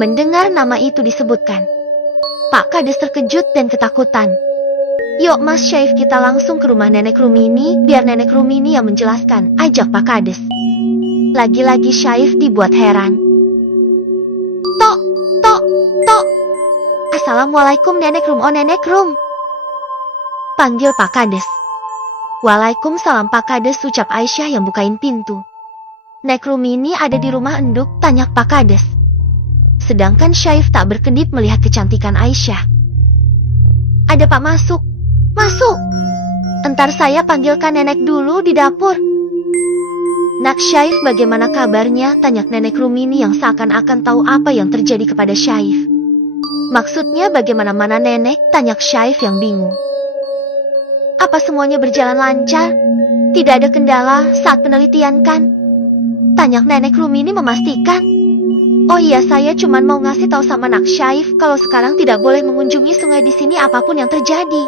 Mendengar nama itu disebutkan, Pak Kades terkejut dan ketakutan. "Yuk Mas Syaif, kita langsung ke rumah Nenek Rumini, biar Nenek Rumini yang menjelaskan," ajak Pak Kades. Lagi-lagi Syaif dibuat heran. Tok, tok, tok. "Assalamualaikum Nenek Rum." "Oh Nenek Rum," panggil Pak Kades. "Waalaikumsalam Pak Kades," ucap Aisyah yang bukain pintu. "Nek Rumini ada di rumah enduk?" tanya Pak Kades. Sedangkan Syaif tak berkedip melihat kecantikan Aisyah. "Ada Pak, masuk. Masuk. Entar saya panggilkan Nenek dulu di dapur." "Nak Syaif, bagaimana kabarnya?" tanya Nenek Rumini yang seakan-akan tahu apa yang terjadi kepada Syaif. "Maksudnya bagaimana mana Nenek?" tanya Syaif yang bingung. "Apa semuanya berjalan lancar? Tidak ada kendala saat penelitian kan?" tanya Nenek Rumini memastikan. "Oh iya, saya cuman mau ngasih tahu sama Nak Syaif kalau sekarang tidak boleh mengunjungi sungai di sini apapun yang terjadi."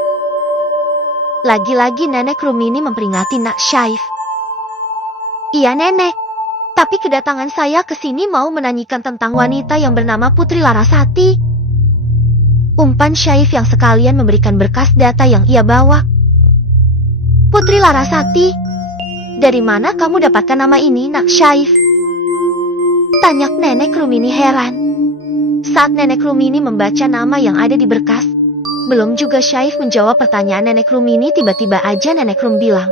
Lagi-lagi Nenek Rumini memperingati Nak Syaif. "Iya Nenek, tapi kedatangan saya ke sini mau menanyakan tentang wanita yang bernama Putri Larasati," umpan Syaif yang sekalian memberikan berkas data yang ia bawa. "Putri Larasati? Dari mana kamu dapatkan nama ini Nak Syaif?" tanya Nenek Rumini heran. Saat Nenek Rumini membaca nama yang ada di berkas, belum juga Syaif menjawab pertanyaan Nenek Rumini, tiba-tiba aja Nenek Rum bilang,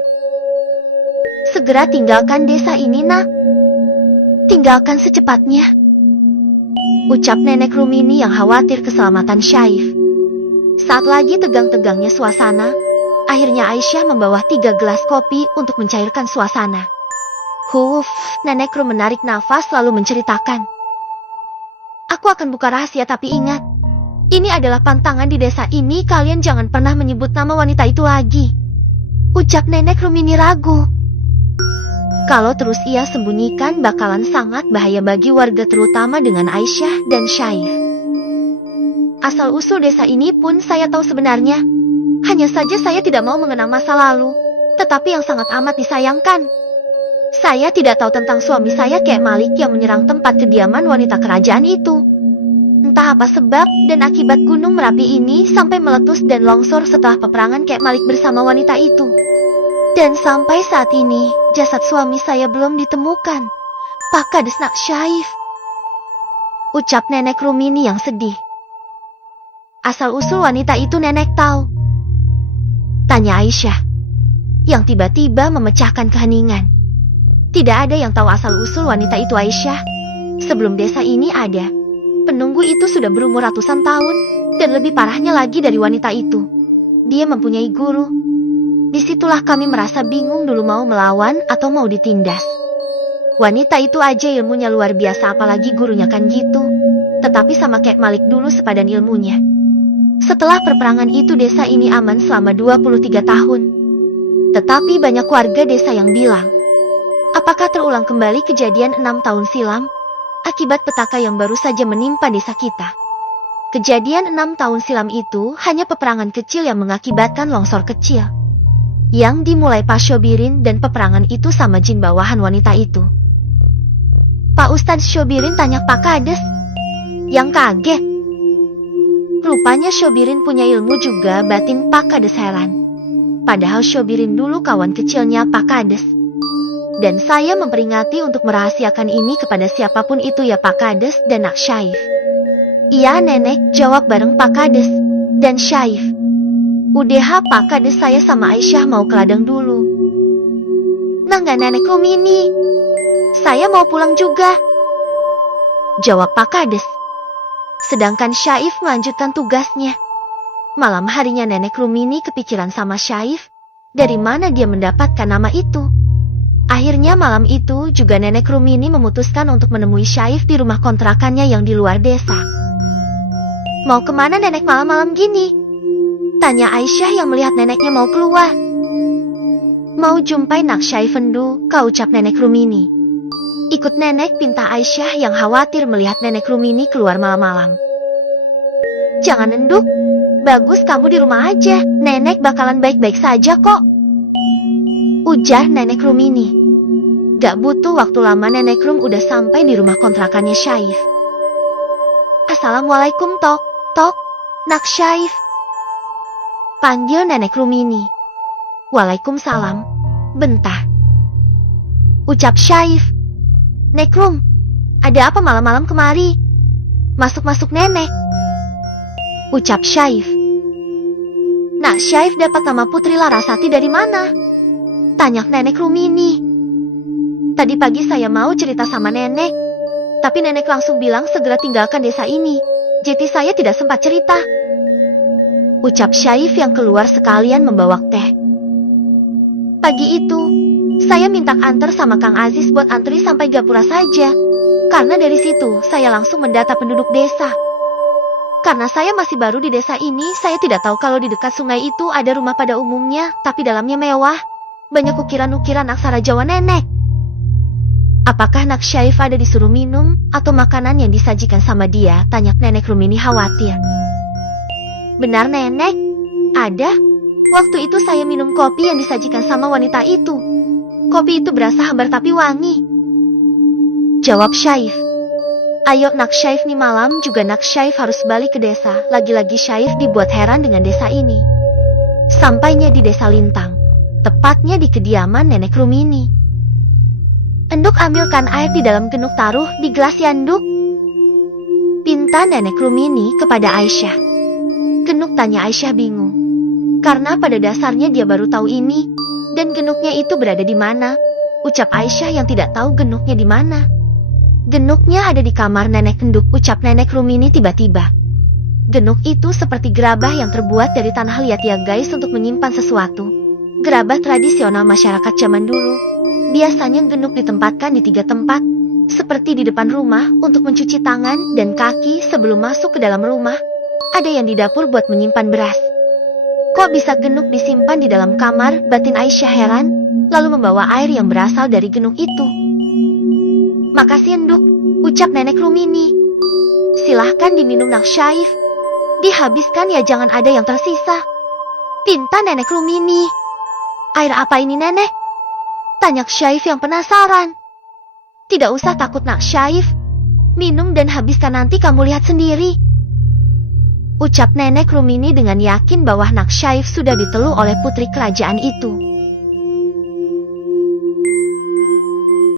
"Segera tinggalkan desa ini nak. Tinggalkan secepatnya," ucap Nenek Rumini yang khawatir keselamatan Syaif. Saat lagi tegang-tegangnya suasana, akhirnya Aisyah membawa 3 gelas kopi untuk mencairkan suasana. Nenek Rum menarik nafas lalu menceritakan, "Aku akan buka rahasia, tapi ingat, ini adalah pantangan di desa ini, kalian jangan pernah menyebut nama wanita itu lagi," ucap Nenek Rumini ragu. Kalau terus ia sembunyikan bakalan sangat bahaya bagi warga, terutama dengan Aisyah dan Syaif. "Asal-usul desa ini pun saya tahu sebenarnya. Hanya saja saya tidak mau mengenang masa lalu. Tetapi yang sangat amat disayangkan, saya tidak tahu tentang suami saya Kek Malik yang menyerang tempat kediaman wanita kerajaan itu. Entah apa sebab dan akibat Gunung Merapi ini sampai meletus dan longsor setelah peperangan Kek Malik bersama wanita itu. Dan sampai saat ini, jasad suami saya belum ditemukan. Pak Kades Nak Syaif," ucap Nenek Rumini yang sedih. "Asal-usul wanita itu Nenek tahu?" tanya Aisyah, yang tiba-tiba memecahkan keheningan. Tidak ada yang tahu asal-usul wanita itu, Aisyah. Sebelum desa ini ada, penunggu itu sudah berumur ratusan tahun, dan lebih parahnya lagi dari wanita itu, dia mempunyai guru. Disitulah kami merasa bingung dulu mau melawan atau mau ditindas. Wanita itu aja ilmunya luar biasa, apalagi gurunya kan gitu. Tetapi sama Kek Malik dulu sepadan ilmunya. Setelah perperangan itu desa ini aman selama 23 tahun. Tetapi banyak warga desa yang bilang, apakah terulang kembali kejadian 6 tahun silam, akibat petaka yang baru saja menimpa desa kita. Kejadian 6 tahun silam itu hanya peperangan kecil yang mengakibatkan longsor kecil, yang dimulai Pak Syobirin, dan peperangan itu sama jin bawahan wanita itu." "Pak Ustadz Syobirin?" tanya Pak Kades, yang kaget. Rupanya Syobirin punya ilmu juga, batin Pak Kades heran. Padahal Syobirin dulu kawan kecilnya Pak Kades. "Dan saya memperingati untuk merahasiakan ini kepada siapapun itu ya Pak Kades dan Nak Syaif." "Iya Nenek," jawab bareng Pak Kades dan Syaif. "Udah Pak Kades, saya sama Aisyah mau ke ladang dulu." "Nah nggak Nenek Rumini, saya mau pulang juga," jawab Pak Kades. Sedangkan Syaif melanjutkan tugasnya. Malam harinya Nenek Rumini kepikiran sama Syaif, dari mana dia mendapatkan nama itu. Akhirnya malam itu juga Nenek Rumini memutuskan untuk menemui Syaif di rumah kontrakannya yang di luar desa. "Mau kemana Nenek malam-malam gini?" tanya Aisyah yang melihat neneknya mau keluar. "Mau jumpai Nak Syaif endu," ucap Nenek Rumini. "Ikut Nenek," pinta Aisyah yang khawatir melihat Nenek Rumini keluar malam-malam. "Jangan enduk, bagus kamu di rumah aja, Nenek bakalan baik-baik saja kok," ujar Nenek Rumini. Gak butuh waktu lama Nenek Rum udah sampai di rumah kontrakannya Syaif. Assalamualaikum Tok, Tok, Nak Syaif. Panggil Nenek Rumini. Waalaikumsalam, bentah. Ucap Syaif. Nek Rum, ada apa malam-malam kemari? Masuk-masuk Nenek. Ucap Syaif. Nak Syaif dapat nama Putri Larasati dari mana? Tanya Nenek Rumini. Tadi pagi saya mau cerita sama Nenek, tapi Nenek langsung bilang segera tinggalkan desa ini. Jadi saya tidak sempat cerita. Ucap Syaif yang keluar sekalian membawa teh. Pagi itu, saya minta antar sama Kang Aziz buat antri sampai Gapura saja. Karena dari situ, saya langsung mendata penduduk desa. Karena saya masih baru di desa ini, saya tidak tahu kalau di dekat sungai itu ada rumah pada umumnya, tapi dalamnya mewah. Banyak ukiran-ukiran aksara Jawa Nenek. Apakah Nak Syaif ada disuruh minum atau makanan yang disajikan sama dia? Tanya Nenek Rumini khawatir. Benar Nenek, ada. Waktu itu saya minum kopi yang disajikan sama wanita itu. Kopi itu berasa hambar tapi wangi. Jawab Syaif. Ayo Nak Syaif nih malam juga Nak Syaif harus balik ke desa. Lagi-lagi Syaif dibuat heran dengan desa ini. Sampainya di desa Lintang, tepatnya di kediaman Nenek Rumini. Enduk ambilkan air di dalam genuk taruh di gelas yanduk. Pinta Nenek Rumini kepada Aisyah. Genuk tanya Aisyah bingung. Karena pada dasarnya dia baru tahu ini. Dan genuknya itu berada di mana? Ucap Aisyah yang tidak tahu genuknya di mana. Genuknya ada di kamar Nenek Enduk, ucap Nenek Rumini tiba-tiba. Genuk itu seperti gerabah yang terbuat dari tanah liat ya guys untuk menyimpan sesuatu. Gerabah tradisional masyarakat zaman dulu. Biasanya genuk ditempatkan di 3 tempat. Seperti di depan rumah untuk mencuci tangan dan kaki sebelum masuk ke dalam rumah. Ada yang di dapur buat menyimpan beras. Kok bisa genuk disimpan di dalam kamar? Batin Aisyah heran, lalu membawa air yang berasal dari genuk itu. Makasih Enduk, ucap Nenek Rumini. Silahkan diminum Nak Syaif. Dihabiskan ya jangan ada yang tersisa. Pinta Nenek Rumini. Air apa ini Nenek? Tanya Syaif yang penasaran. Tidak usah takut Nak Syaif. Minum dan habiskan nanti kamu lihat sendiri. Ucap Nenek Rumini dengan yakin bahwa Nak Syaif sudah diteluh oleh putri kerajaan itu.